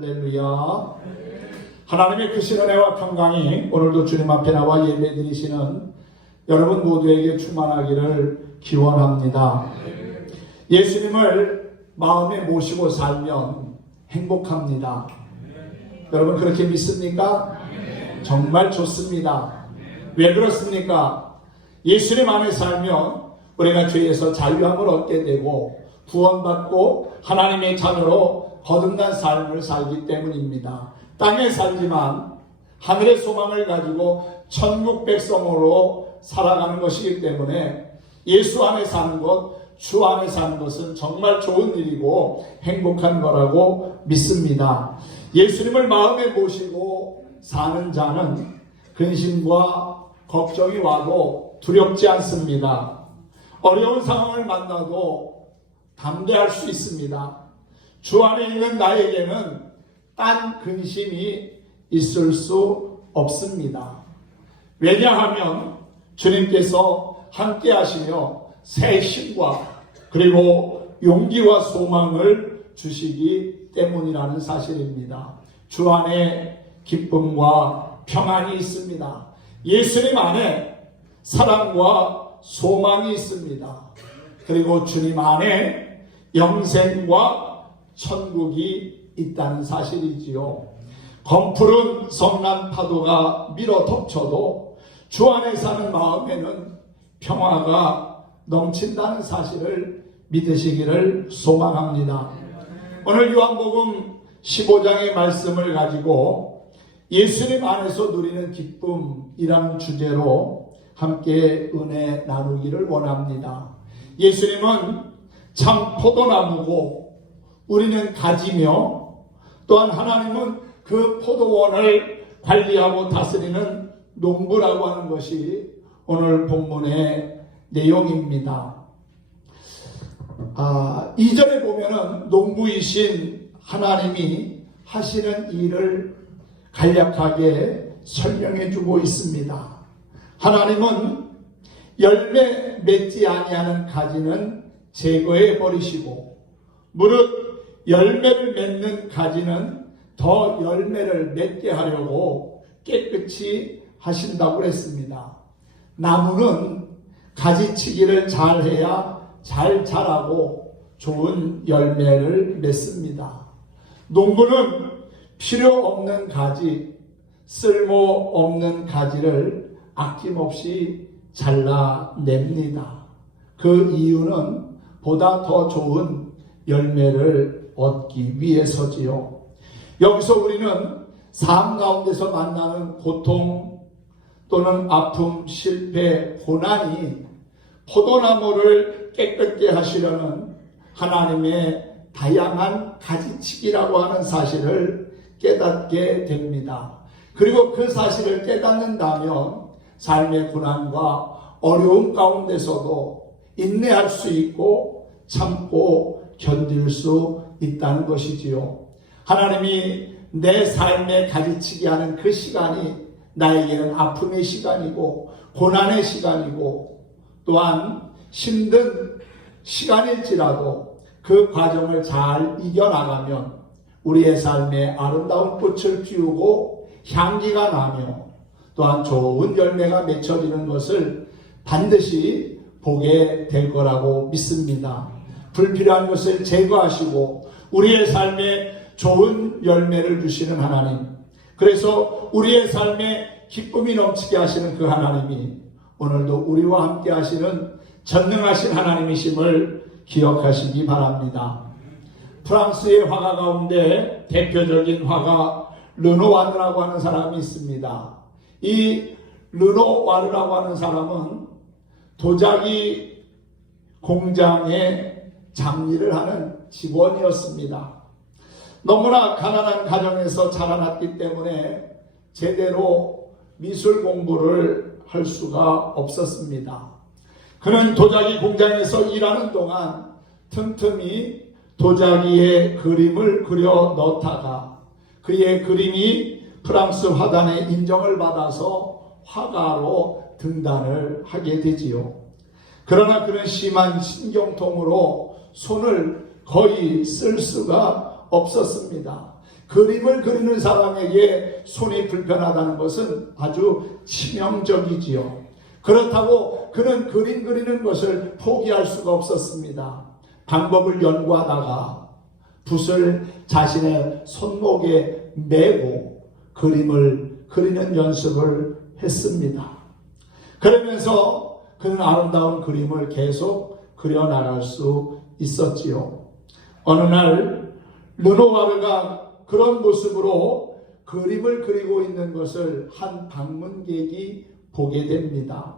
할렐루야. 하나님의 크신 은혜와 평강이 오늘도 주님 앞에 나와 예배드리시는 여러분 모두에게 충만하기를 기원합니다. 예수님을 마음에 모시고 살면 행복합니다. 여러분 그렇게 믿습니까? 정말 좋습니다. 왜 그렇습니까? 예수님 안에 살면 우리가 죄에서 자유함을 얻게 되고 구원받고 하나님의 자녀로 거듭난 삶을 살기 때문입니다. 땅에 살지만 하늘의 소망을 가지고 천국 백성으로 살아가는 것이기 때문에 예수 안에 사는 것, 주 안에 사는 것은 정말 좋은 일이고 행복한 거라고 믿습니다. 예수님을 마음에 모시고 사는 자는 근심과 걱정이 와도 두렵지 않습니다. 어려운 상황을 만나도 담대할 수 있습니다. 주 안에 있는 나에게는 딴 근심이 있을 수 없습니다. 왜냐하면 주님께서 함께 하시며 새 힘과 그리고 용기와 소망을 주시기 때문이라는 사실입니다. 주 안에 기쁨과 평안이 있습니다. 예수님 안에 사랑과 소망이 있습니다. 그리고 주님 안에 영생과 천국이 있다는 사실이지요. 검푸른 성난 파도가 밀어 덮쳐도 주 안에 사는 마음에는 평화가 넘친다는 사실을 믿으시기를 소망합니다. 오늘 요한복음 15장의 말씀을 가지고 예수님 안에서 누리는 기쁨이라는 주제로 함께 은혜 나누기를 원합니다. 예수님은 참 포도나무고 우리는 가지며 또한 하나님은 그 포도원을 관리하고 다스리는 농부라고 하는 것이 오늘 본문의 내용입니다. 2절에 보면은 농부이신 하나님이 하시는 일을 간략하게 설명해 주고 있습니다. 하나님은 열매 맺지 아니하는 가지는 제거해 버리시고 무릇 열매를 맺는 가지는 더 열매를 맺게 하려고 깨끗이 하신다고 했습니다. 나무는 가지치기를 잘해야 잘 자라고 좋은 열매를 맺습니다. 농부는 필요 없는 가지, 쓸모 없는 가지를 아낌없이 잘라냅니다. 그 이유는 보다 더 좋은 열매를 얻기 위해서지요. 여기서 우리는 삶 가운데서 만나는 고통 또는 아픔, 실패, 고난이 포도나무를 깨끗게 하시려는 하나님의 다양한 가지치기라고 하는 사실을 깨닫게 됩니다. 그리고 그 사실을 깨닫는다면 삶의 고난과 어려움 가운데서도 인내할 수 있고 참고 견딜 수 있다는 것이지요. 하나님이 내 삶에 가지치게 하는 그 시간이 나에게는 아픔의 시간이고 고난의 시간이고 또한 힘든 시간일지라도 그 과정을 잘 이겨나가면 우리의 삶에 아름다운 꽃을 피우고 향기가 나며 또한 좋은 열매가 맺혀지는 것을 반드시 보게 될 거라고 믿습니다. 불필요한 것을 제거하시고 우리의 삶에 좋은 열매를 주시는 하나님, 그래서 우리의 삶에 기쁨이 넘치게 하시는 그 하나님이 오늘도 우리와 함께 하시는 전능하신 하나님이심을 기억하시기 바랍니다. 프랑스의 화가 가운데 대표적인 화가 르노와르라고 하는 사람이 있습니다. 이 르노와르라고 하는 사람은 도자기 공장에 장일을 하는 직원이었습니다. 너무나 가난한 가정에서 자라났기 때문에 제대로 미술 공부를 할 수가 없었습니다. 그는 도자기 공장에서 일하는 동안 틈틈이 도자기에 그림을 그려 넣다가 그의 그림이 프랑스 화단의 인정을 받아서 화가로 등단을 하게 되지요. 그러나 그는 심한 신경통으로 손을 거의 쓸 수가 없었습니다. 그림을 그리는 사람에게 손이 불편하다는 것은 아주 치명적이지요. 그렇다고 그는 그림 그리는 것을 포기할 수가 없었습니다. 방법을 연구하다가 붓을 자신의 손목에 메고 그림을 그리는 연습을 했습니다. 그러면서 그는 아름다운 그림을 계속 그려나갈 수 있었지요. 어느 날 르노와르가 그런 모습으로 그림을 그리고 있는 것을 한 방문객이 보게 됩니다.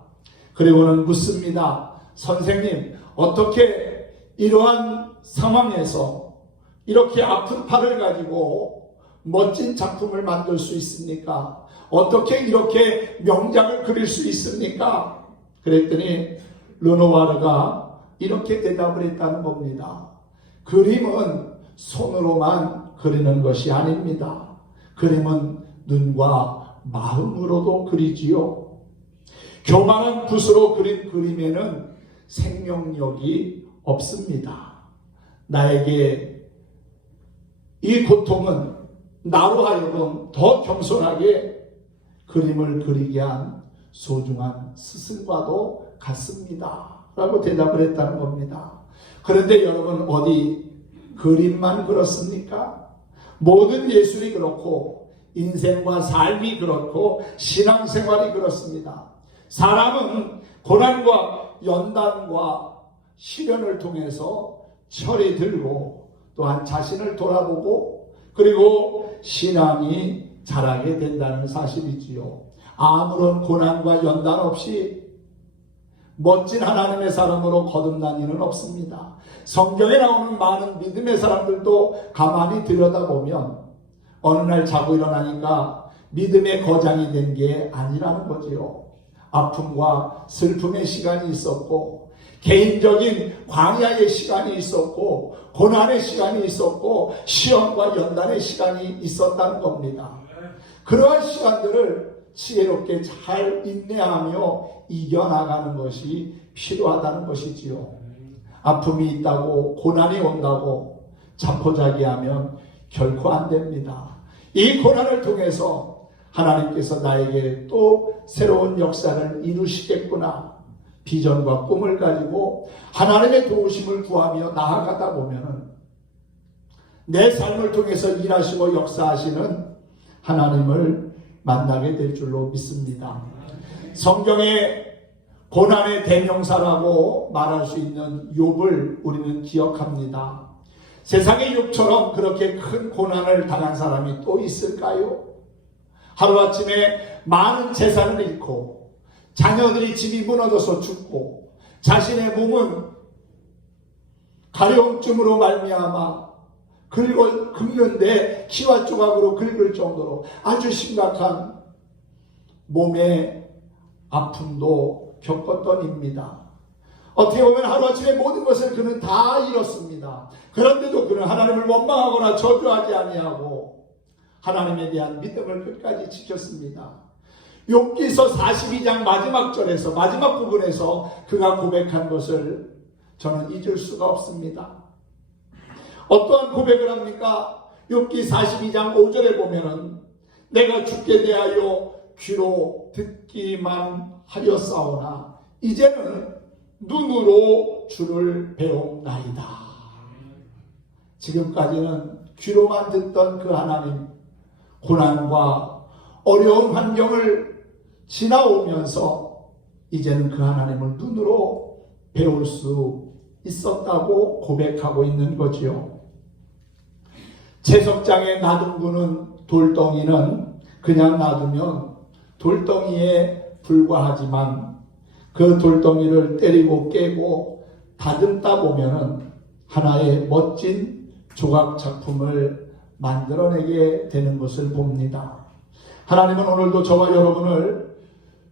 그리고는 묻습니다. 선생님, 어떻게 이러한 상황에서 이렇게 아픈 팔을 가지고 멋진 작품을 만들 수 있습니까? 어떻게 이렇게 명작을 그릴 수 있습니까? 그랬더니 르노와르가 이렇게 대답을 했다는 겁니다. 그림은 손으로만 그리는 것이 아닙니다. 그림은 눈과 마음으로도 그리지요. 교만한 붓으로 그린 그림에는 생명력이 없습니다. 나에게 이 고통은 나로 하여금 더 겸손하게 그림을 그리게 한 소중한 스승과도 같습니다. 라고 대답을 했다는 겁니다. 그런데 여러분, 어디 그림만 그렇습니까? 모든 예술이 그렇고 인생과 삶이 그렇고 신앙생활이 그렇습니다. 사람은 고난과 연단과 시련을 통해서 철이 들고 또한 자신을 돌아보고 그리고 신앙이 자라게 된다는 사실이지요. 아무런 고난과 연단 없이 멋진 하나님의 사람으로 거듭난 이는 없습니다. 성경에 나오는 많은 믿음의 사람들도 가만히 들여다보면 어느 날 자고 일어나니까 믿음의 거장이 된 게 아니라는 거지요. 아픔과 슬픔의 시간이 있었고 개인적인 광야의 시간이 있었고 고난의 시간이 있었고 시험과 연단의 시간이 있었다는 겁니다. 그러한 시간들을 지혜롭게 잘 인내하며 이겨나가는 것이 필요하다는 것이지요. 아픔이 있다고 고난이 온다고 자포자기하면 결코 안 됩니다. 이 고난을 통해서 하나님께서 나에게 또 새로운 역사를 이루시겠구나, 비전과 꿈을 가지고 하나님의 도우심을 구하며 나아가다 보면 내 삶을 통해서 일하시고 역사하시는 하나님을 만나게 될 줄로 믿습니다. 성경의 고난의 대명사라고 말할 수 있는 욥을 우리는 기억합니다. 세상의 욥처럼 그렇게 큰 고난을 당한 사람이 또 있을까요? 하루아침에 많은 재산을 잃고 자녀들이 집이 무너져서 죽고 자신의 몸은 가려움증으로 말미암아 긁는데 키와 조각으로 긁을 정도로 아주 심각한 몸의 아픔도 겪었던 입니다. 어떻게 보면 하루아침에 모든 것을 그는 다 잃었습니다. 그런데도 그는 하나님을 원망하거나 저주하지 아니하고 하나님에 대한 믿음을 끝까지 지켰습니다. 욥기서 42장 마지막 절에서 마지막 부분에서 그가 고백한 것을 저는 잊을 수가 없습니다. 어떠한 고백을 합니까? 욥기 42장 5절에 보면은 내가 주께 대하여 귀로 듣기만 하였사오나 이제는 눈으로 주를 배움나이다. 지금까지는 귀로만 듣던 그 하나님, 고난과 어려운 환경을 지나오면서 이제는 그 하나님을 눈으로 배울 수 있었다고 고백하고 있는 거지요. 채석장에 놔둔 돌덩이는 그냥 놔두면 돌덩이에 불과하지만 그 돌덩이를 때리고 깨고 다듬다 보면은 하나의 멋진 조각 작품을 만들어내게 되는 것을 봅니다. 하나님은 오늘도 저와 여러분을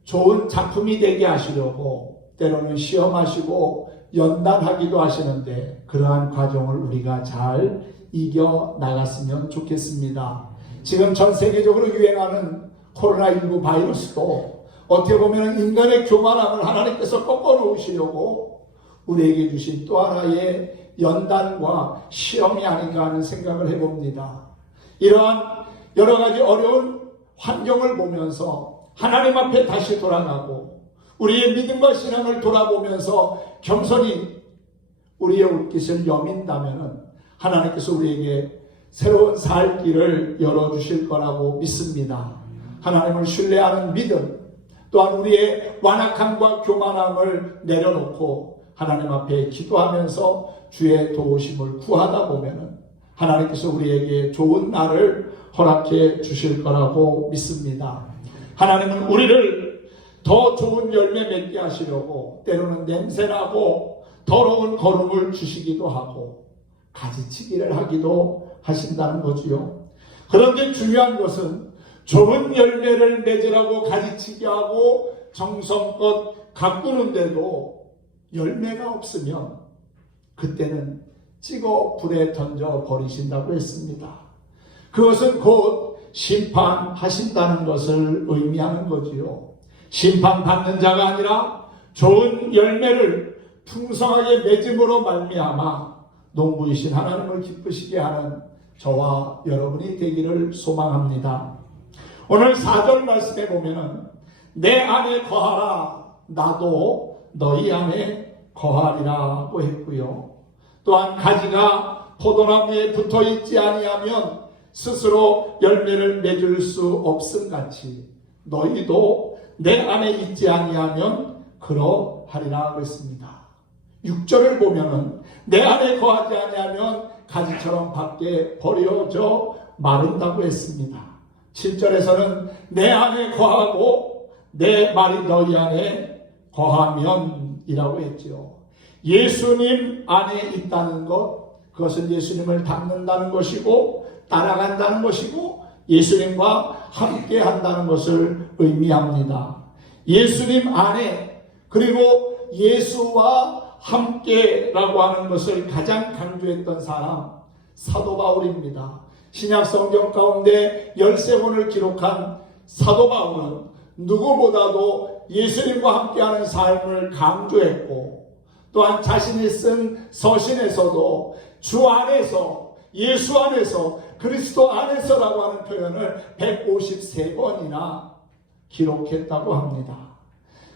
좋은 작품이 되게 하시려고 때로는 시험하시고 연단하기도 하시는데 그러한 과정을 우리가 잘 이겨나갔으면 좋겠습니다. 지금 전 세계적으로 유행하는 코로나19 바이러스도 어떻게 보면 인간의 교만함을 하나님께서 꺾어놓으시려고 우리에게 주신 또 하나의 연단과 시험이 아닌가 하는 생각을 해봅니다. 이러한 여러 가지 어려운 환경을 보면서 하나님 앞에 다시 돌아가고 우리의 믿음과 신앙을 돌아보면서 겸손히 우리의 옷깃을 여민다면 하나님께서 우리에게 새로운 살 길을 열어주실 거라고 믿습니다. 하나님을 신뢰하는 믿음, 또한 우리의 완악함과 교만함을 내려놓고 하나님 앞에 기도하면서 주의 도우심을 구하다 보면 하나님께서 우리에게 좋은 날을 허락해 주실 거라고 믿습니다. 하나님은 우리를 더 좋은 열매 맺게 하시려고 때로는 냄새나고 더러운 걸음을 주시기도 하고 가지치기를 하기도 하신다는 거지요. 그런데 중요한 것은 좋은 열매를 맺으라고 가지치기 하고 정성껏 가꾸는데도 열매가 없으면 그때는 찍어 불에 던져 버리신다고 했습니다. 그것은 곧 심판하신다는 것을 의미하는 거지요. 심판받는 자가 아니라 좋은 열매를 풍성하게 맺음으로 말미암아 농부이신 하나님을 기쁘시게 하는 저와 여러분이 되기를 소망합니다. 오늘 4절 말씀에 보면은 내 안에 거하라 나도 너희 안에 거하리라고 했고요. 또한 가지가 포도나무에 붙어 있지 아니하면 스스로 열매를 맺을 수 없음같이 너희도 내 안에 있지 아니하면 그러하리라고 했습니다. 6절을 보면은 내 안에 거하지 아니하면 가지처럼 밖에 버려져 마른다고 했습니다. 7절에서는 내 안에 거하고 내 말이 너희 안에 거하면 이라고 했죠. 예수님 안에 있다는 것, 그것은 예수님을 닮는다는 것이고 따라간다는 것이고 예수님과 함께 한다는 것을 의미합니다. 예수님 안에, 그리고 예수와 함께라고 하는 것을 가장 강조했던 사람 사도 바울입니다. 신약 성경 가운데 13권을 기록한 사도 바울은 누구보다도 예수님과 함께하는 삶을 강조했고 또한 자신이 쓴 서신에서도 주 안에서, 예수 안에서, 그리스도 안에서라고 하는 표현을 153번이나 기록했다고 합니다.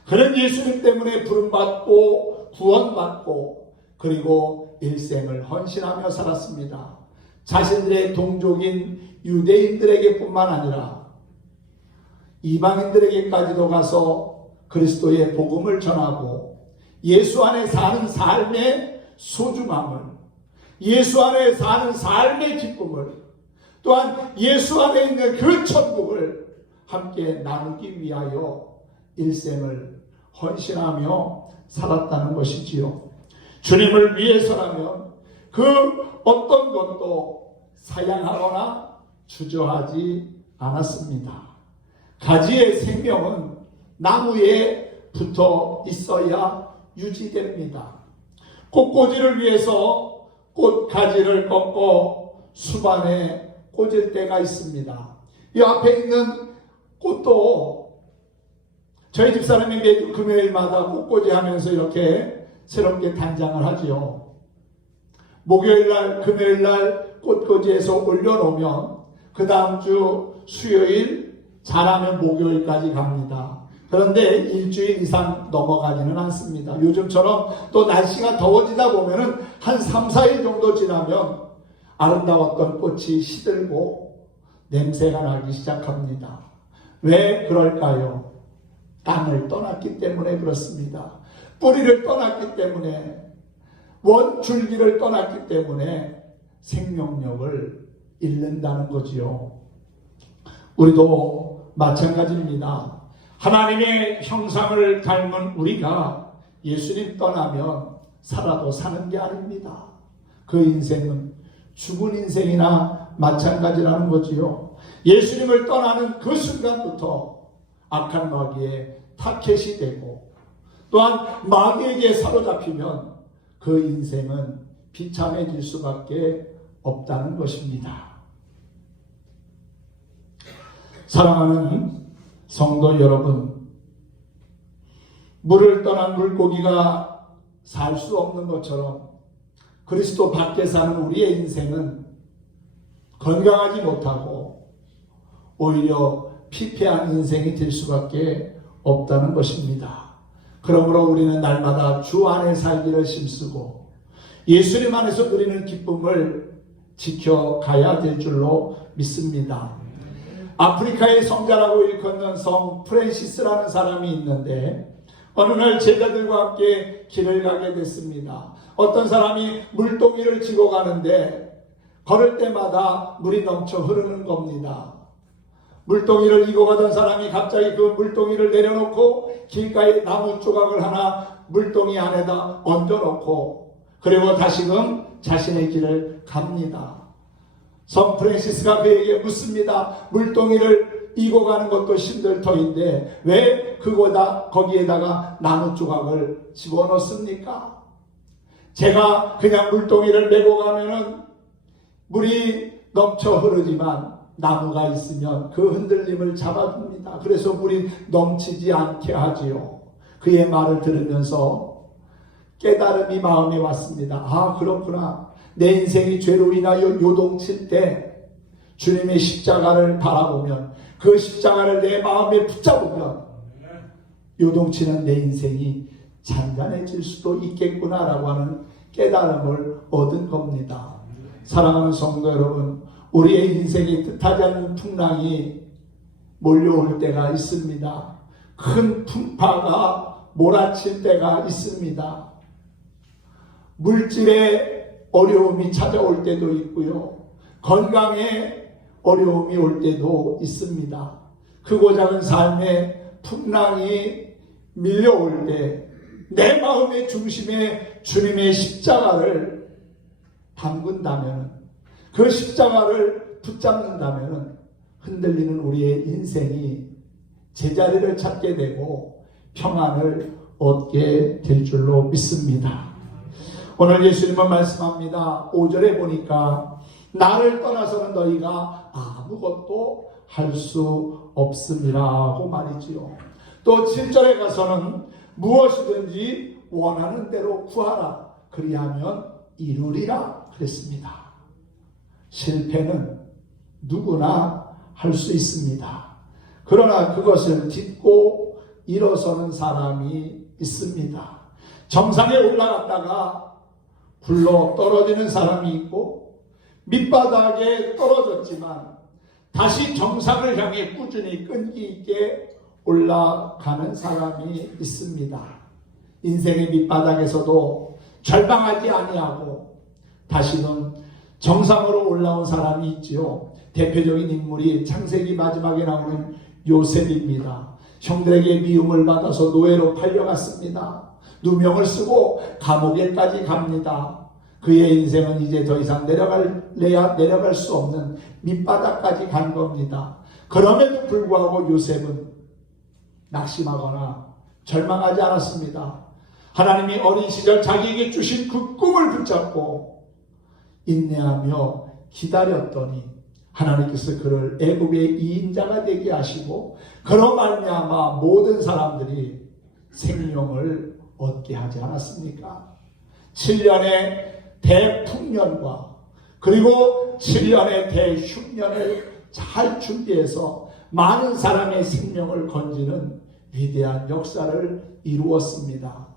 그런 예수님 때문에 부름받고 구원받고 그리고 일생을 헌신하며 살았습니다. 자신들의 동족인 유대인들에게 뿐만 아니라 이방인들에게까지도 가서 그리스도의 복음을 전하고 예수 안에 사는 삶의 소중함을, 예수 안에 사는 삶의 기쁨을, 또한 예수 안에 있는 그 천국을 함께 나누기 위하여 일생을 헌신하며 살았다는 것이지요. 주님을 위해서라면 그 어떤 것도 사양하거나 주저하지 않았습니다. 가지의 생명은 나무에 붙어 있어야 유지됩니다. 꽃꽂이를 위해서 꽃가지를 꺾고 수반에 꽂을 때가 있습니다. 이 앞에 있는 꽃도 저희 집사람이 매주 금요일마다 꽃꽂이 하면서 이렇게 새롭게 단장을 하지요. 목요일날, 금요일날 꽃꽂이에서 올려놓으면 그 다음 주 수요일 잘하면 목요일까지 갑니다. 그런데 일주일 이상 넘어가지는 않습니다. 요즘처럼 또 날씨가 더워지다 보면은 한 3, 4일 정도 지나면 아름다웠던 꽃이 시들고 냄새가 나기 시작합니다. 왜 그럴까요? 땅을 떠났기 때문에 그렇습니다. 뿌리를 떠났기 때문에, 원줄기를 떠났기 때문에 생명력을 잃는다는 거지요. 우리도 마찬가지입니다. 하나님의 형상을 닮은 우리가 예수님 떠나면 살아도 사는 게 아닙니다. 그 인생은 죽은 인생이나 마찬가지라는 거지요. 예수님을 떠나는 그 순간부터 악한 마귀의 타켓이 되고 또한 마귀에게 사로잡히면 그 인생은 비참해질 수밖에 없다는 것입니다. 사랑하는 성도 여러분, 물을 떠난 물고기가 살 수 없는 것처럼 그리스도 밖에 사는 우리의 인생은 건강하지 못하고 오히려 피폐한 인생이 될 수밖에 없다는 것입니다. 그러므로 우리는 날마다 주 안에 살기를 힘쓰고 예수님 안에서 누리는 기쁨을 지켜가야 될 줄로 믿습니다. 아프리카의 성자라고 일컫는 성 프랜시스라는 사람이 있는데 어느 날 제자들과 함께 길을 가게 됐습니다. 어떤 사람이 물동이를 지고 가는데 걸을 때마다 물이 넘쳐 흐르는 겁니다. 물동이를 이고 가던 사람이 갑자기 그 물동이를 내려놓고 길가에 나무 조각을 하나 물동이 안에다 얹어놓고 그리고 다시금 자신의 길을 갑니다. 성 프랜시스가 그에게 묻습니다. 물동이를 이고 가는 것도 힘들 터인데 왜 거기에다가 나무 조각을 집어넣습니까? 제가 그냥 물동이를 메고 가면은 물이 넘쳐 흐르지만 나무가 있으면 그 흔들림을 잡아줍니다. 그래서 물이 넘치지 않게 하지요. 그의 말을 들으면서 깨달음이 마음에 왔습니다. 아, 그렇구나. 내 인생이 죄로 인하여 요동칠 때 주님의 십자가를 바라보면 그 십자가를 내 마음에 붙잡으면 요동치는 내 인생이 잔잔해질 수도 있겠구나라고 하는 깨달음을 얻은 겁니다. 사랑하는 성도 여러분, 우리의 인생이 뜻하지 않는 풍랑이 몰려올 때가 있습니다. 큰 풍파가 몰아칠 때가 있습니다. 물질의 어려움이 찾아올 때도 있고요. 건강에 어려움이 올 때도 있습니다. 크고 작은 삶의 풍랑이 밀려올 때 내 마음의 중심에 주님의 십자가를 담근다면, 그 십자가를 붙잡는다면 흔들리는 우리의 인생이 제자리를 찾게 되고 평안을 얻게 될 줄로 믿습니다. 오늘 예수님은 말씀합니다. 5절에 보니까 나를 떠나서는 너희가 아무것도 할 수 없음이라고 말이지요. 또 7절에 가서는 무엇이든지 원하는 대로 구하라. 그리하면 이루리라 그랬습니다. 실패는 누구나 할 수 있습니다. 그러나 그것을 딛고 일어서는 사람이 있습니다. 정상에 올라갔다가 굴러 떨어지는 사람이 있고 밑바닥에 떨어졌지만 다시 정상을 향해 꾸준히 끈기 있게 올라가는 사람이 있습니다. 인생의 밑바닥에서도 절망하지 아니하고 다시는 정상으로 올라온 사람이 있지요. 대표적인 인물이 창세기 마지막에 나오는 요셉입니다. 형들에게 미움을 받아서 노예로 팔려갔습니다. 누명을 쓰고 감옥에까지 갑니다. 그의 인생은 이제 더 이상 내려갈 수 없는 밑바닥까지 간 겁니다. 그럼에도 불구하고 요셉은 낙심하거나 절망하지 않았습니다. 하나님이 어린 시절 자기에게 주신 그 꿈을 붙잡고 인내하며 기다렸더니 하나님께서 그를 애굽의 2인자가 되게 하시고 그로 말미암아 모든 사람들이 생명을 얻게 하지 않았습니까? 7년의 대풍년과 그리고 7년의 대흉년을 잘 준비해서 많은 사람의 생명을 건지는 위대한 역사를 이루었습니다.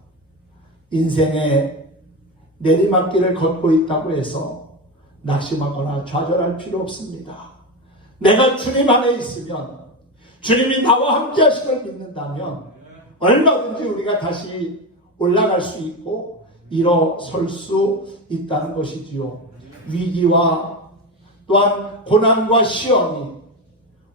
인생의 내리막길을 걷고 있다고 해서 낙심하거나 좌절할 필요 없습니다. 내가 주님 안에 있으면, 주님이 나와 함께 하심을 믿는다면 얼마든지 우리가 다시 올라갈 수 있고 일어설 수 있다는 것이지요. 위기와 또한 고난과 시험이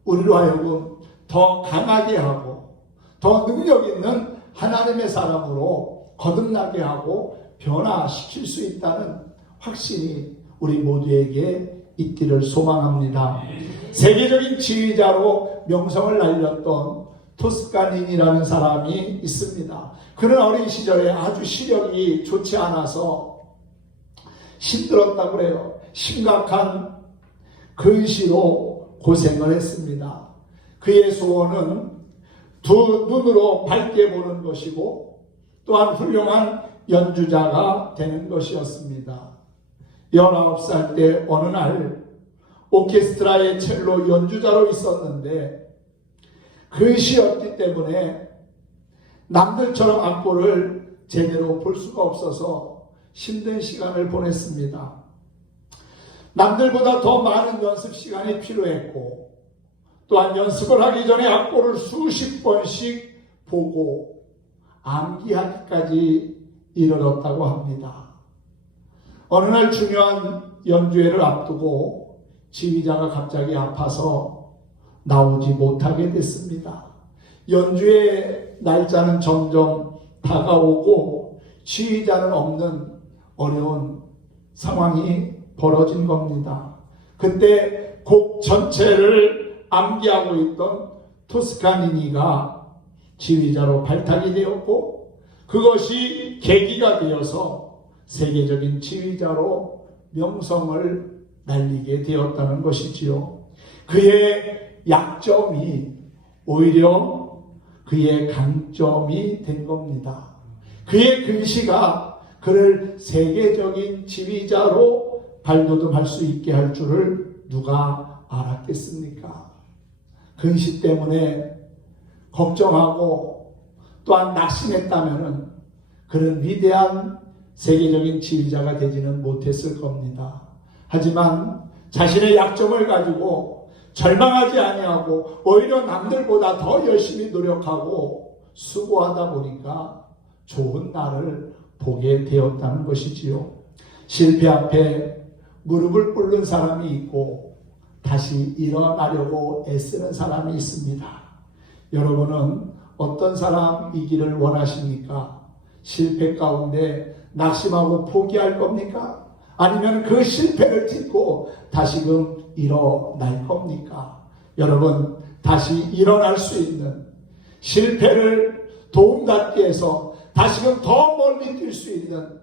우리로 하여금 더 강하게 하고 더 능력 있는 하나님의 사람으로 거듭나게 하고 변화시킬 수 있다는 확신이 우리 모두에게 있기를 소망합니다. 세계적인 지휘자로 명성을 날렸던 토스카닌이라는 사람이 있습니다. 그는 어린 시절에 아주 시력이 좋지 않아서 힘들었다고 해요. 심각한 근시로 고생을 했습니다. 그의 소원은 두 눈으로 밝게 보는 것이고 또한 훌륭한 연주자가 되는 것이었습니다. 19살 때 어느 날 오케스트라의 첼로 연주자로 있었는데 그 시였기 때문에 남들처럼 악보를 제대로 볼 수가 없어서 힘든 시간을 보냈습니다. 남들보다 더 많은 연습 시간이 필요했고 또한 연습을 하기 전에 악보를 수십 번씩 보고 암기하기까지 이르렀다고 합니다. 어느 날 중요한 연주회를 앞두고 지휘자가 갑자기 아파서 나오지 못하게 됐습니다. 연주회 날짜는 점점 다가오고 지휘자는 없는 어려운 상황이 벌어진 겁니다. 그때 곡 전체를 암기하고 있던 토스카니니가 지휘자로 발탁이 되었고 그것이 계기가 되어서 세계적인 지휘자로 명성을 날리게 되었다는 것이지요. 그의 약점이 오히려 그의 강점이 된 겁니다. 그의 글씨가 그를 세계적인 지휘자로 발돋움할 수 있게 할 줄을 누가 알았겠습니까? 근시 때문에 걱정하고 또한 낙심했다면 그는 위대한 세계적인 지휘자가 되지는 못했을 겁니다. 하지만 자신의 약점을 가지고 절망하지 아니하고 오히려 남들보다 더 열심히 노력하고 수고하다 보니까 좋은 날을 보게 되었다는 것이지요. 실패 앞에 무릎을 꿇는 사람이 있고 다시 일어나려고 애쓰는 사람이 있습니다. 여러분은 어떤 사람이기를 원하십니까? 실패 가운데 낙심하고 포기할 겁니까? 아니면 그 실패를 딛고 다시금 일어날 겁니까? 여러분, 다시 일어날 수 있는 실패를 도움닫기 위해서 다시금 더 멀리 뛸 수 있는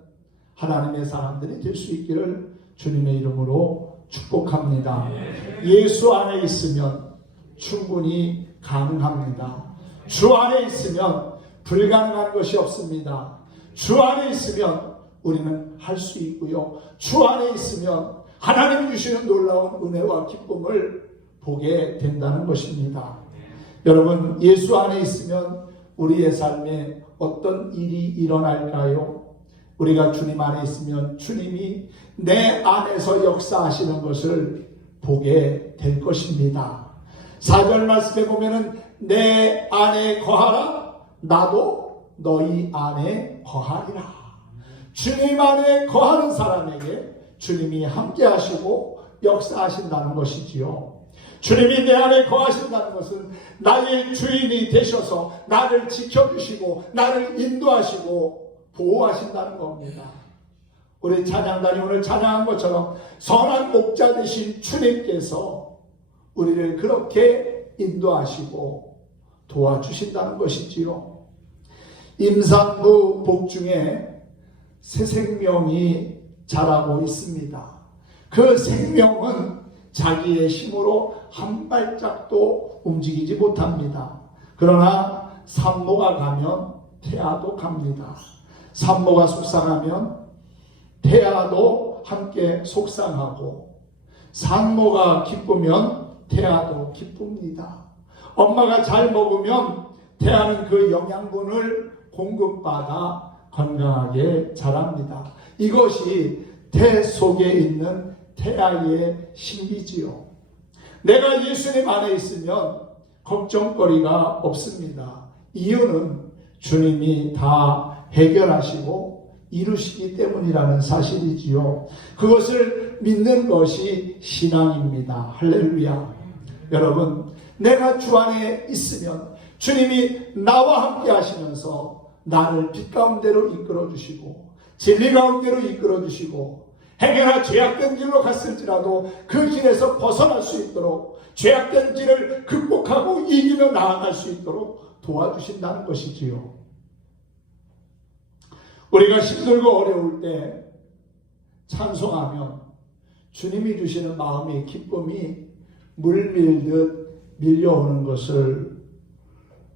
하나님의 사람들이 될 수 있기를 주님의 이름으로 축복합니다. 예수 안에 있으면 충분히 가능합니다. 주 안에 있으면 불가능한 것이 없습니다. 주 안에 있으면 우리는 할 수 있고요. 주 안에 있으면 하나님 주시는 놀라운 은혜와 기쁨을 보게 된다는 것입니다. 여러분, 예수 안에 있으면 우리의 삶에 어떤 일이 일어날까요? 우리가 주님 안에 있으면 주님이 내 안에서 역사하시는 것을 보게 될 것입니다. 4절 말씀에 보면은 내 안에 거하라 나도 너희 안에 거하리라. 주님 안에 거하는 사람에게 주님이 함께 하시고 역사하신다는 것이지요. 주님이 내 안에 거하신다는 것은 나의 주인이 되셔서 나를 지켜주시고 나를 인도하시고 보호하신다는 겁니다. 우리 찬양단이 오늘 찬양한 것처럼 선한 목자 되신 주님께서 우리를 그렇게 인도하시고 도와주신다는 것이지요. 임산부 복중에 새 생명이 자라고 있습니다. 그 생명은 자기의 힘으로 한 발짝도 움직이지 못합니다. 그러나 산모가 가면 태아도 갑니다. 산모가 속상하면 태아도 함께 속상하고 산모가 기쁘면 태아도 기쁩니다. 엄마가 잘 먹으면 태아는 그 영양분을 공급받아 건강하게 자랍니다. 이것이 태 속에 있는 태아의 신비지요. 내가 예수님 안에 있으면 걱정거리가 없습니다. 이유는 주님이 다 해결하시고 이루시기 때문이라는 사실이지요. 그것을 믿는 것이 신앙입니다. 할렐루야. 여러분, 내가 주 안에 있으면 주님이 나와 함께 하시면서 나를 빛 가운데로 이끌어 주시고 진리 가운데로 이끌어 주시고 행여나 죄악된 길로 갔을지라도 그 길에서 벗어날 수 있도록 죄악된 길을 극복하고 이기며 나아갈 수 있도록 도와주신다는 것이지요. 우리가 힘들고 어려울 때 찬송하면 주님이 주시는 마음의 기쁨이 물밀듯 밀려오는 것을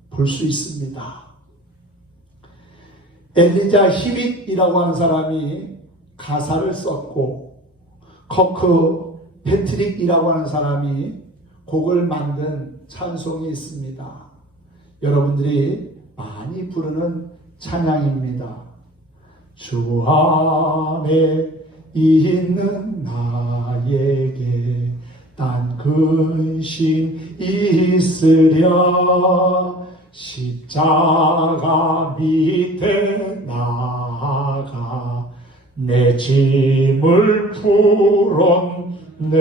볼 수 있습니다. 엘리자 히윗이라고 하는 사람이 가사를 썼고 커크 패트릭이라고 하는 사람이 곡을 만든 찬송이 있습니다. 여러분들이 많이 부르는 찬양입니다. 주 안에 있는 나에게 딴 근심 있으랴. 십자가 밑에 나가 내 짐을 풀었네.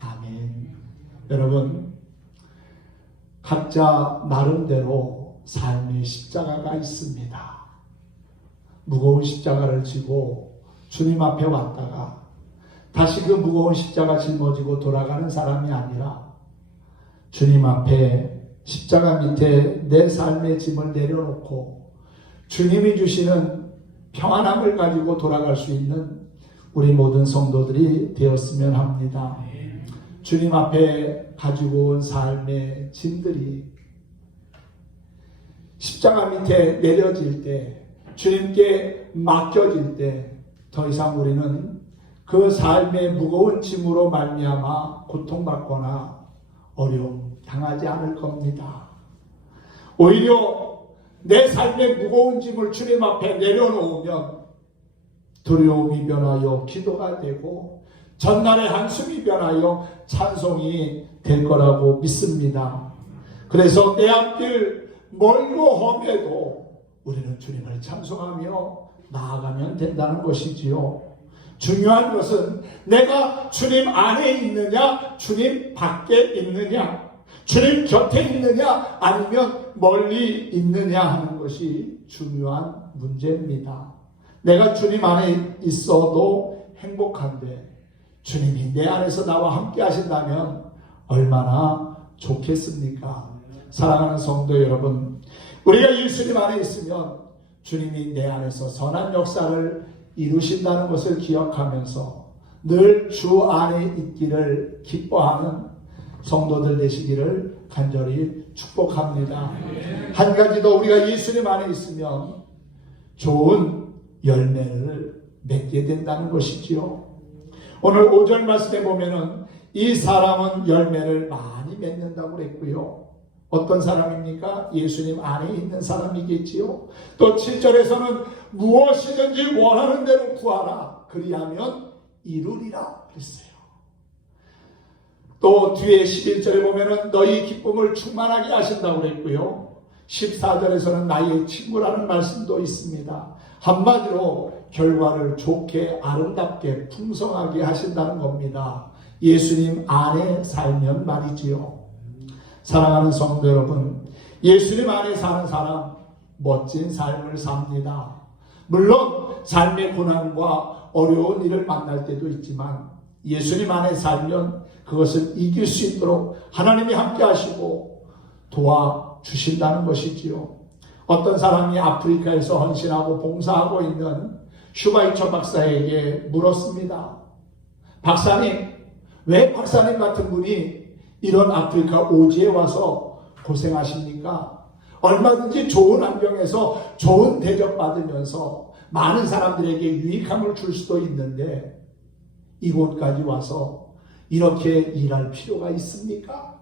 아멘. 여러분, 각자 나름대로 삶의 십자가가 있습니다. 무거운 십자가를 지고 주님 앞에 왔다가 다시 그 무거운 십자가 짊어지고 돌아가는 사람이 아니라 주님 앞에 십자가 밑에 내 삶의 짐을 내려놓고 주님이 주시는 평안함을 가지고 돌아갈 수 있는 우리 모든 성도들이 되었으면 합니다. 주님 앞에 가지고 온 삶의 짐들이 십자가 밑에 내려질 때, 주님께 맡겨질 때 더 이상 우리는 그 삶의 무거운 짐으로 말미암아 고통받거나 어려움 당하지 않을 겁니다. 오히려 내 삶의 무거운 짐을 주님 앞에 내려놓으면 두려움이 변하여 기도가 되고 전날의 한숨이 변하여 찬송이 될 거라고 믿습니다. 그래서 내 앞길 멀고 험해도 우리는 주님을 찬송하며 나아가면 된다는 것이지요. 중요한 것은 내가 주님 안에 있느냐, 주님 밖에 있느냐, 주님 곁에 있느냐, 아니면 멀리 있느냐 하는 것이 중요한 문제입니다. 내가 주님 안에 있어도 행복한데 주님이 내 안에서 나와 함께 하신다면 얼마나 좋겠습니까? 사랑하는 성도 여러분, 우리가 예수님 안에 있으면 주님이 내 안에서 선한 역사를 이루신다는 것을 기억하면서 늘 주 안에 있기를 기뻐하는 성도들 되시기를 간절히 축복합니다. 한 가지 더, 우리가 예수님 안에 있으면 좋은 열매를 맺게 된다는 것이지요. 오늘 5절 말씀에 보면은 이 사람은 열매를 많이 맺는다고 그랬고요. 어떤 사람입니까? 예수님 안에 있는 사람이겠지요. 또 7절에서는 무엇이든지 원하는 대로 구하라, 그리하면 이루리라 그랬어요. 또 뒤에 11절에 보면은 너희 기쁨을 충만하게 하신다고 그랬고요. 14절에서는 나의 친구라는 말씀도 있습니다. 한마디로 결과를 좋게 아름답게 풍성하게 하신다는 겁니다. 예수님 안에 살면 말이지요. 사랑하는 성도 여러분, 예수님 안에 사는 사람 멋진 삶을 삽니다. 물론 삶의 고난과 어려운 일을 만날 때도 있지만 예수님 안에 살면 그것을 이길 수 있도록 하나님이 함께 하시고 도와주신다는 것이지요. 어떤 사람이 아프리카에서 헌신하고 봉사하고 있는 슈바이처 박사에게 물었습니다. 박사님, 왜 박사님 같은 분이 이런 아프리카 오지에 와서 고생하십니까? 얼마든지 좋은 환경에서 좋은 대접받으면서 많은 사람들에게 유익함을 줄 수도 있는데 이곳까지 와서 이렇게 일할 필요가 있습니까?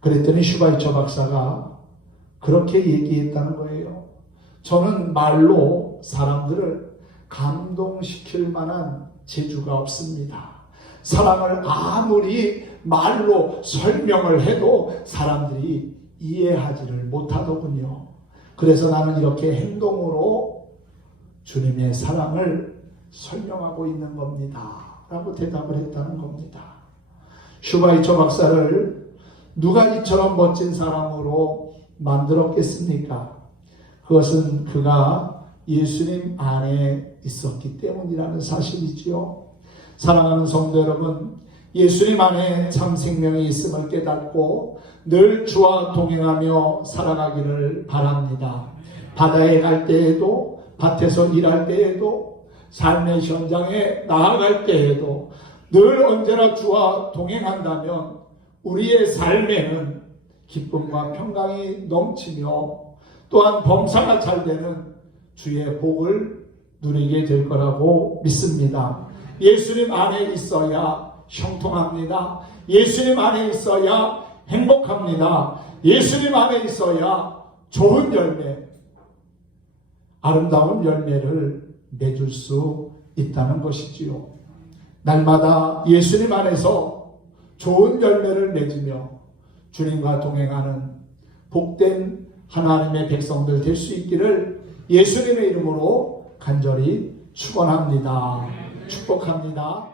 그랬더니 슈바이처 박사가 그렇게 얘기했다는 거예요. 저는 말로 사람들을 감동시킬 만한 재주가 없습니다. 사랑을 아무리 말로 설명을 해도 사람들이 이해하지를 못하더군요. 그래서 나는 이렇게 행동으로 주님의 사랑을 설명하고 있는 겁니다. 라고 대답을 했다는 겁니다. 슈바이처 박사를 누가 이처럼 멋진 사람으로 만들었겠습니까? 그것은 그가 예수님 안에 있었기 때문이라는 사실이지요. 사랑하는 성도 여러분, 예수님 안에 참 생명이 있음을 깨닫고 늘 주와 동행하며 살아가기를 바랍니다. 바다에 갈 때에도, 밭에서 일할 때에도, 삶의 현장에 나아갈 때에도 늘 언제나 주와 동행한다면 우리의 삶에는 기쁨과 평강이 넘치며 또한 범사가 잘 되는 주의 복을 누리게 될 거라고 믿습니다. 예수님 안에 있어야 형통합니다. 예수님 안에 있어야 행복합니다. 예수님 안에 있어야 좋은 열매, 아름다운 열매를 맺을 수 있다는 것이지요. 날마다 예수님 안에서 좋은 열매를 맺으며 주님과 동행하는 복된 하나님의 백성들 될 수 있기를 예수님의 이름으로 간절히 축원합니다. 축복합니다.